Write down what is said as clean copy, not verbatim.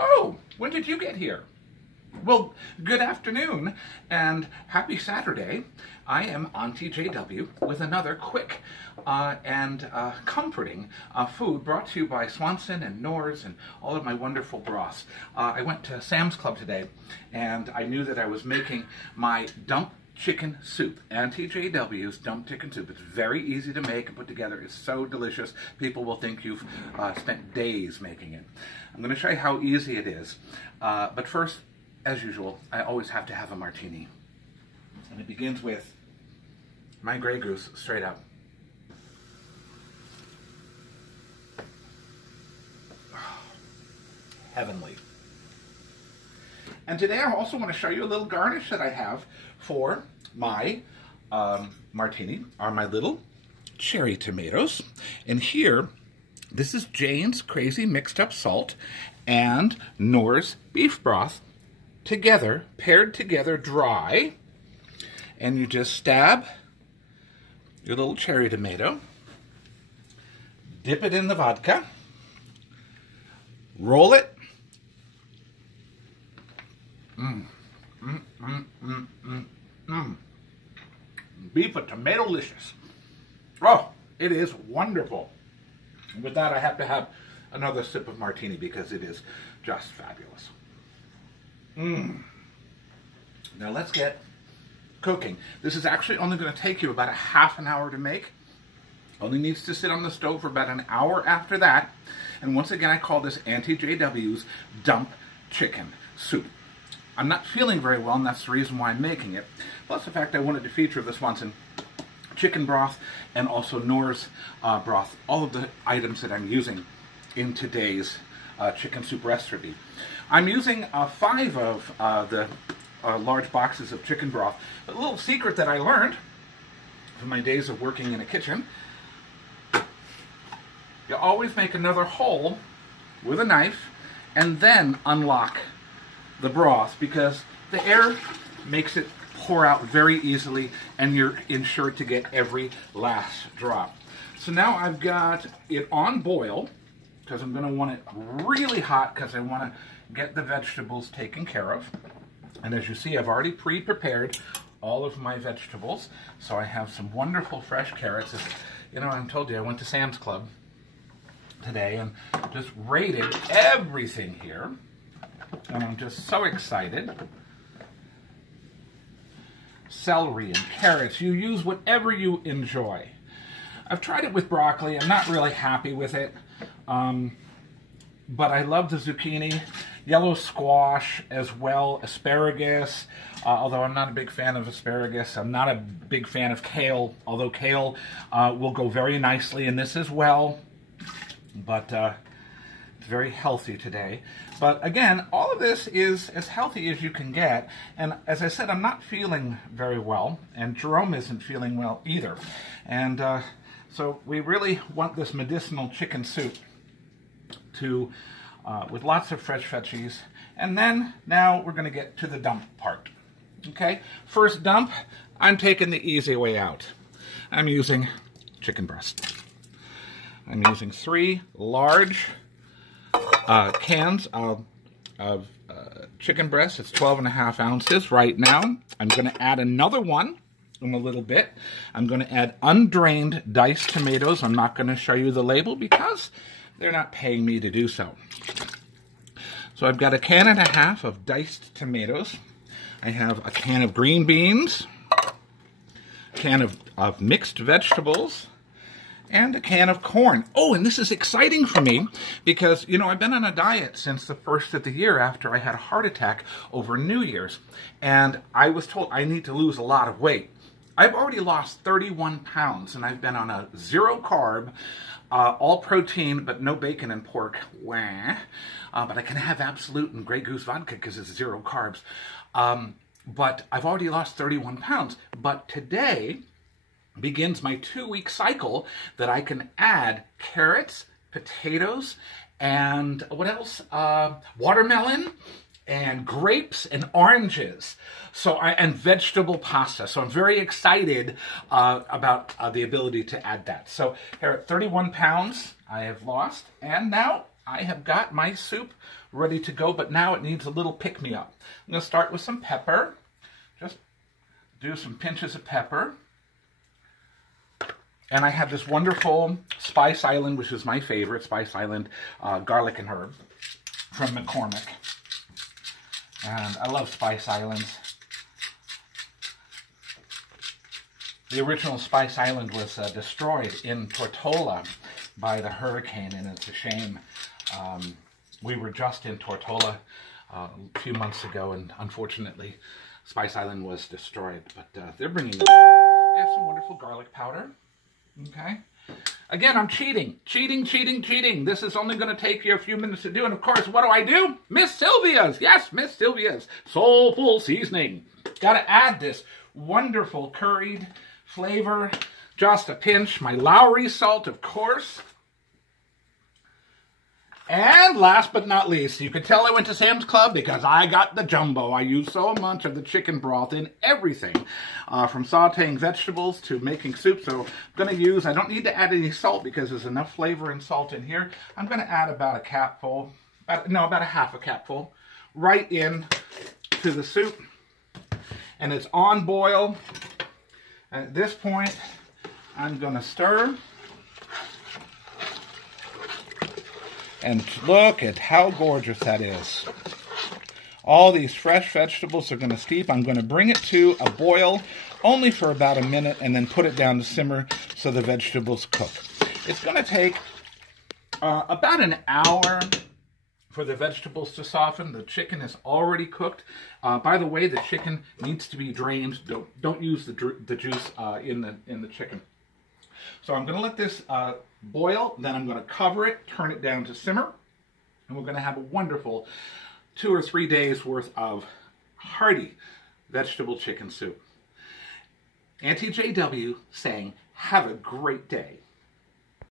Oh, when did you get here? Well, good afternoon and happy Saturday. I am Auntie JW with another quick and comforting food brought to you by Swanson and Knorr's and all of my wonderful broths. I went to Sam's Club today and I knew that I was making my dump chicken soup. Auntie JW's dump chicken soup. It's very easy to make and put together. It's so delicious. People will think you've spent days making it. I'm going to show you how easy it is. But first, as usual, I always have to have a martini. And it begins with my Grey Goose, straight up. Heavenly. And today I also want to show you a little garnish that I have for my martini, are my little cherry tomatoes. And here, this is Jane's Crazy Mixed Up Salt and Knorr's beef broth together, paired together dry. And you just stab your little cherry tomato, dip it in the vodka, roll it. Beef and tomato-licious. Oh, it is wonderful. And with that, I have to have another sip of martini because it is just fabulous. Now let's get cooking. This is actually only going to take you about a half an hour to make. Only needs to sit on the stove for about an hour after that. And once again, I call this Auntie JW's dump chicken soup. I'm not feeling very well, and that's the reason why I'm making it. Plus the fact I wanted to feature the Swanson chicken broth and also Knorr's broth, all of the items that I'm using in today's chicken soup recipe. I'm using 5 of the large boxes of chicken broth. A little secret that I learned from my days of working in a kitchen: you always make another hole with a knife and then unlock the broth, because the air makes it pour out very easily and you're ensured to get every last drop. So now I've got it on boil because I'm going to want it really hot because I want to get the vegetables taken care of. And as you see, I've already pre-prepared all of my vegetables. So I have some wonderful fresh carrots. You know, I told you I went to Sam's Club today and just raided everything here. And I'm just so excited. Celery and carrots, you use whatever you enjoy. I've tried it with broccoli. I'm not really happy with it. But I love the zucchini, yellow squash as well, asparagus, although I'm not a big fan of asparagus. I'm not a big fan of kale, although kale will go very nicely in this as well. But it's very healthy today. But again, all of this is as healthy as you can get. And as I said, I'm not feeling very well, and Jerome isn't feeling well either. And so we really want this medicinal chicken soup to, with lots of fresh veggies. And then now we're going to get to the dump part. Okay, first dump, I'm taking the easy way out. I'm using chicken breast. I'm using 3 large cans of chicken breast. It's 12.5 ounces right now. I'm going to add another one in a little bit. I'm going to add undrained diced tomatoes. I'm not going to show you the label because they're not paying me to do so. So I've got 1.5 cans of diced tomatoes. I have a can of green beans, a can of mixed vegetables, and a can of corn. Oh, and this is exciting for me because, you know, I've been on a diet since the first of the year after I had a heart attack over New Year's. And I was told I need to lose a lot of weight. I've already lost 31 pounds and I've been on a 0 carb, all protein, but no bacon and pork. But I can have Absolute and Grey Goose vodka because it's 0 carbs. But I've already lost 31 pounds. But today begins my 2-week cycle that I can add carrots, potatoes, and what else? Watermelon and grapes and oranges. And vegetable pasta. So I'm very excited about the ability to add that. So here at 31 pounds I have lost, and now I have got my soup ready to go, but now it needs a little pick-me-up. I'm going to start with some pepper. Just do some pinches of pepper. And I have this wonderful Spice Island, which is my favorite, Spice Island garlic and herb from McCormick. And I love Spice Islands. The original Spice Island was destroyed in Tortola by the hurricane, and it's a shame. We were just in Tortola a few months ago, and unfortunately, Spice Island was destroyed. But they're bringing it. I have some wonderful garlic powder. Okay. Again, I'm cheating. Cheating. This is only going to take you a few minutes to do. And of course, what do? Miss Sylvia's. Yes, Miss Sylvia's soulful seasoning. Got to add this wonderful curried flavor. Just a pinch. My Lowry salt, of course. And last but not least, you could tell I went to Sam's Club because I got the jumbo. I use so much of the chicken broth in everything, from sauteing vegetables to making soup. So I'm going to use, I don't need to add any salt because there's enough flavor and salt in here. I'm going to add about a capful, about a half a capful, right in to the soup. And it's on boil. At this point, I'm going to stir. And look at how gorgeous that is. All these fresh vegetables are going to steep. I'm going to bring it to a boil only for about a minute and then put it down to simmer so the vegetables cook. It's going to take about an hour for the vegetables to soften. The chicken is already cooked. By the way, the chicken needs to be drained. Don't use the juice in the chicken. So I'm going to let this boil, then I'm going to cover it, turn it down to simmer, and we're going to have a wonderful 2 or 3 days worth of hearty vegetable chicken soup. Auntie JW saying, have a great day.